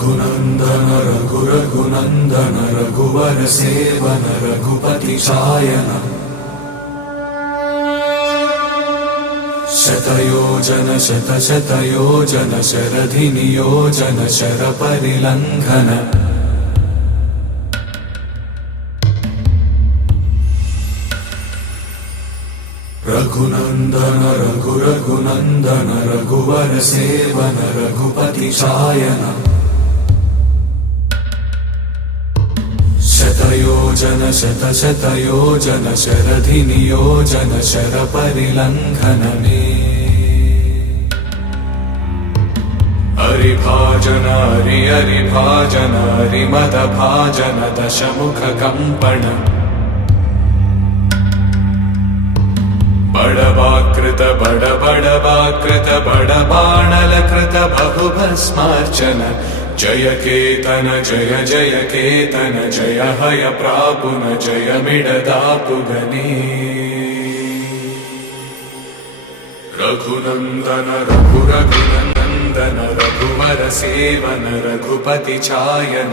रघुनंदन रघुनंदन रघुवर seven Raghupati चायन शतयोजन शतशतयोजन शरधि नियोजन sir परिलंघन Raghunandan Raghunandan रघुवर seven Raghupati चायन शतयोजन शतशतयोजन शरधि नियोजन sir परिलंघन हरिभाजन हरिभाजन हरिमद भाजन दशमुख कंपन बड़वाकृत बड़बाणलकृत बहुभस्मार्चन जय केतन जय जय केतन जय हय प्रापुन जय मिडदापुगनी रघुनंदन रघुनंदन रघुवर सेवन रघुपति चायन।